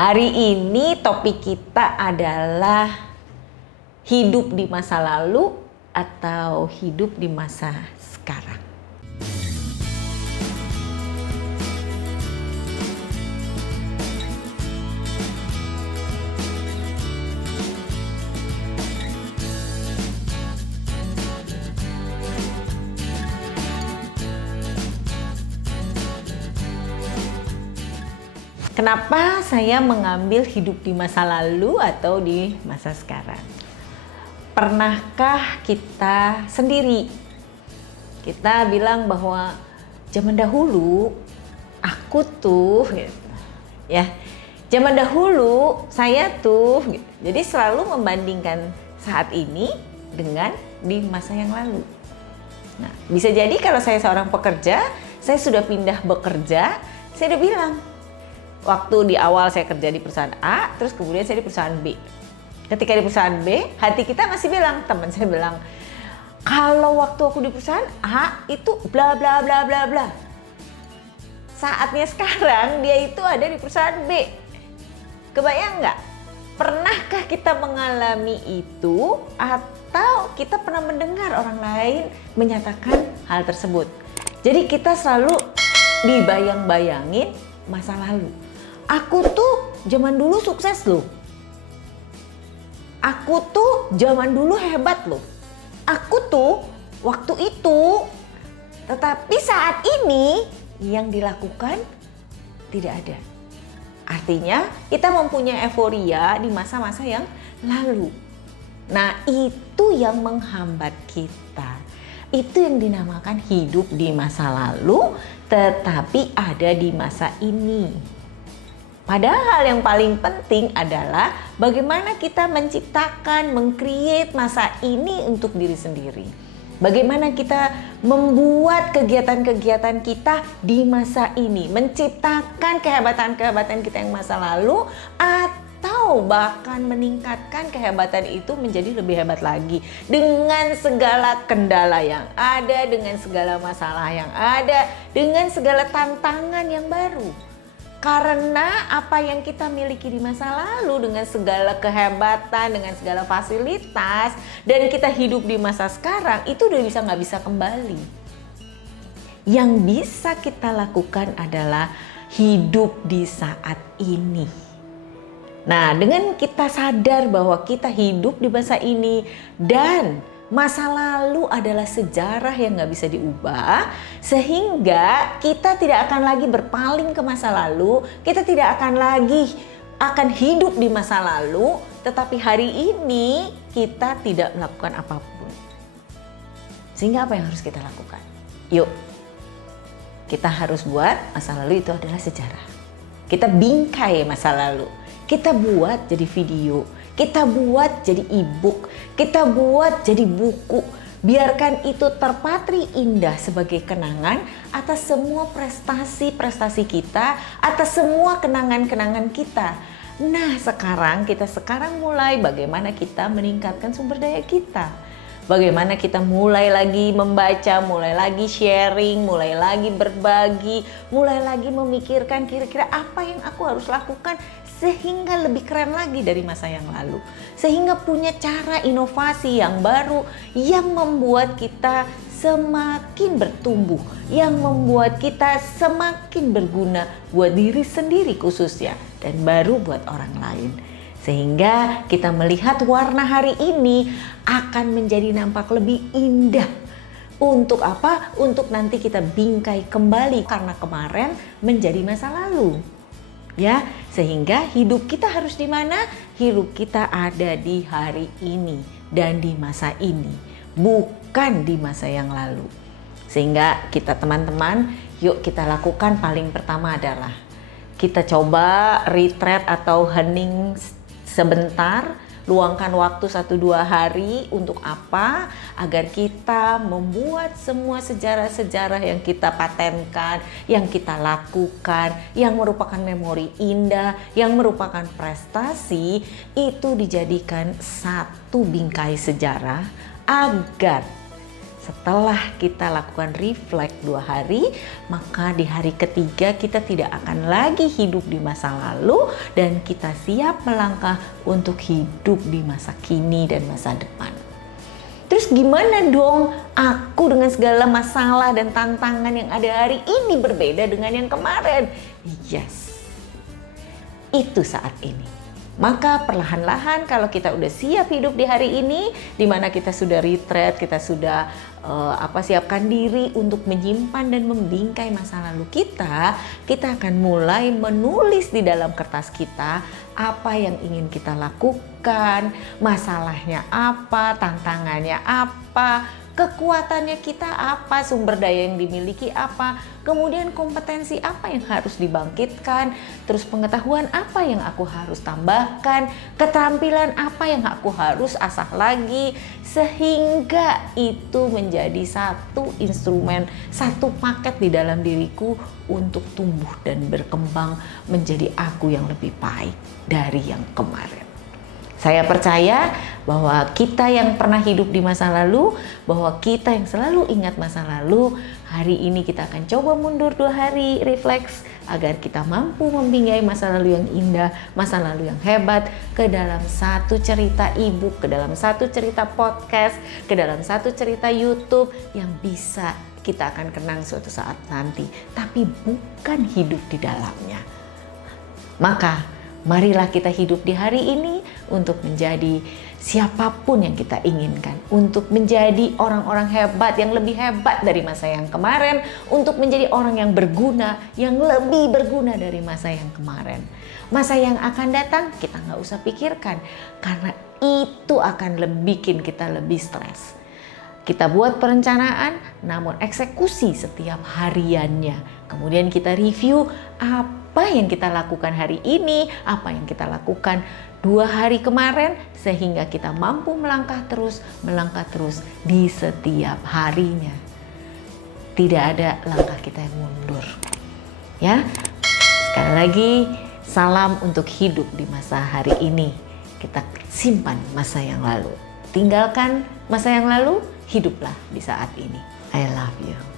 Hari ini topik kita adalah hidup di masa lalu atau hidup di masa sekarang. Kenapa saya mengambil hidup di masa lalu atau di masa sekarang? Pernahkah kita sendiri? Kita bilang bahwa zaman dahulu aku tuh, gitu. Ya, zaman dahulu saya tuh, gitu. Jadi selalu membandingkan saat ini dengan di masa yang lalu. Nah, bisa jadi kalau saya seorang pekerja, saya sudah pindah bekerja, saya udah bilang, waktu di awal saya kerja di perusahaan A, terus kemudian saya di perusahaan B. Ketika di perusahaan B, hati kita masih bilang, teman saya bilang, kalau waktu aku di perusahaan A itu bla bla bla bla bla. Saatnya sekarang dia itu ada di perusahaan B. Kebayang nggak? Pernahkah kita mengalami itu atau kita pernah mendengar orang lain menyatakan hal tersebut? Jadi kita selalu dibayang-bayangin masa lalu. Aku tuh zaman dulu sukses loh. Aku tuh zaman dulu hebat loh. Aku tuh waktu itu. Tetapi saat ini yang dilakukan tidak ada. Artinya kita mempunyai euforia di masa-masa yang lalu. Nah, itu yang menghambat kita. Itu yang dinamakan hidup di masa lalu tetapi ada di masa ini. Padahal yang paling penting adalah bagaimana kita menciptakan, meng-create masa ini untuk diri sendiri. Bagaimana kita membuat kegiatan-kegiatan kita di masa ini, menciptakan kehebatan-kehebatan kita yang masa lalu atau bahkan meningkatkan kehebatan itu menjadi lebih hebat lagi dengan segala kendala yang ada, dengan segala masalah yang ada, dengan segala tantangan yang baru. Karena apa yang kita miliki di masa lalu dengan segala kehebatan, dengan segala fasilitas, dan kita hidup di masa sekarang itu udah nggak bisa kembali. Yang bisa kita lakukan adalah hidup di saat ini. Nah, dengan kita sadar bahwa kita hidup di masa ini dan masa lalu adalah sejarah yang nggak bisa diubah, sehingga kita tidak akan lagi berpaling ke masa lalu, kita tidak akan lagi hidup di masa lalu, tetapi hari ini kita tidak melakukan apapun. Sehingga apa yang harus kita lakukan? Yuk, kita harus buat masa lalu itu adalah sejarah. Kita bingkai masa lalu, kita buat jadi video, kita buat jadi e-book, kita buat jadi buku. Biarkan itu terpatri indah sebagai kenangan atas semua prestasi-prestasi kita, atas semua kenangan-kenangan kita. Nah, kita sekarang mulai bagaimana kita meningkatkan sumber daya kita. Bagaimana kita mulai lagi membaca, mulai lagi sharing, mulai lagi berbagi, mulai lagi memikirkan kira-kira apa yang aku harus lakukan sehingga lebih keren lagi dari masa yang lalu. Sehingga punya cara inovasi yang baru yang membuat kita semakin bertumbuh, yang membuat kita semakin berguna buat diri sendiri khususnya dan baru buat orang lain. Sehingga kita melihat warna hari ini akan menjadi nampak lebih indah. Untuk apa? Untuk nanti kita bingkai kembali karena kemarin menjadi masa lalu. Ya, sehingga hidup kita harus di mana? Hidup kita ada di hari ini dan di masa ini, bukan di masa yang lalu. Sehingga kita teman-teman, yuk kita lakukan paling pertama adalah kita coba retreat atau hening sebentar, luangkan waktu 1-2 hari untuk apa? Agar kita membuat semua sejarah-sejarah yang kita patenkan, yang kita lakukan, yang merupakan memori indah, yang merupakan prestasi, itu dijadikan satu bingkai sejarah agar Setelah kita lakukan reflect 2 hari, maka di hari ketiga kita tidak akan lagi hidup di masa lalu dan kita siap melangkah untuk hidup di masa kini dan masa depan. Terus gimana dong aku dengan segala masalah dan tantangan yang ada hari ini berbeda dengan yang kemarin? Yes, itu saat ini. Maka perlahan-lahan kalau kita udah siap hidup di hari ini, di mana kita sudah retreat, kita sudah siapkan diri untuk menyimpan dan membingkai masa lalu kita akan mulai menulis di dalam kertas kita apa yang ingin kita lakukan, masalahnya apa, tantangannya apa, kekuatannya kita apa, sumber daya yang dimiliki apa, kemudian kompetensi apa yang harus dibangkitkan, terus pengetahuan apa yang aku harus tambahkan, keterampilan apa yang aku harus asah lagi, sehingga itu menjadi satu instrumen, satu paket di dalam diriku untuk tumbuh dan berkembang menjadi aku yang lebih baik dari yang kemarin. Saya percaya bahwa kita yang pernah hidup di masa lalu, bahwa kita yang selalu ingat masa lalu, hari ini kita akan coba mundur 2 hari refleks agar kita mampu membingkai masa lalu yang indah, masa lalu yang hebat ke dalam satu cerita e-book, ke dalam satu cerita podcast, ke dalam satu cerita YouTube yang bisa kita akan kenang suatu saat nanti, tapi bukan hidup di dalamnya. Maka marilah kita hidup di hari ini untuk menjadi siapapun yang kita inginkan, untuk menjadi orang-orang hebat yang lebih hebat dari masa yang kemarin, untuk menjadi orang yang berguna, yang lebih berguna dari masa yang kemarin. Masa yang akan datang kita nggak usah pikirkan, karena itu akan bikin kita lebih stres. Kita buat perencanaan, namun eksekusi setiap hariannya. Kemudian kita review apa yang kita lakukan hari ini, apa yang kita lakukan 2 hari kemarin, sehingga kita mampu melangkah terus di setiap harinya. Tidak ada langkah kita yang mundur. Ya, sekali lagi salam untuk hidup di masa hari ini. Kita simpan masa yang lalu. Tinggalkan masa yang lalu, hiduplah di saat ini. I love you.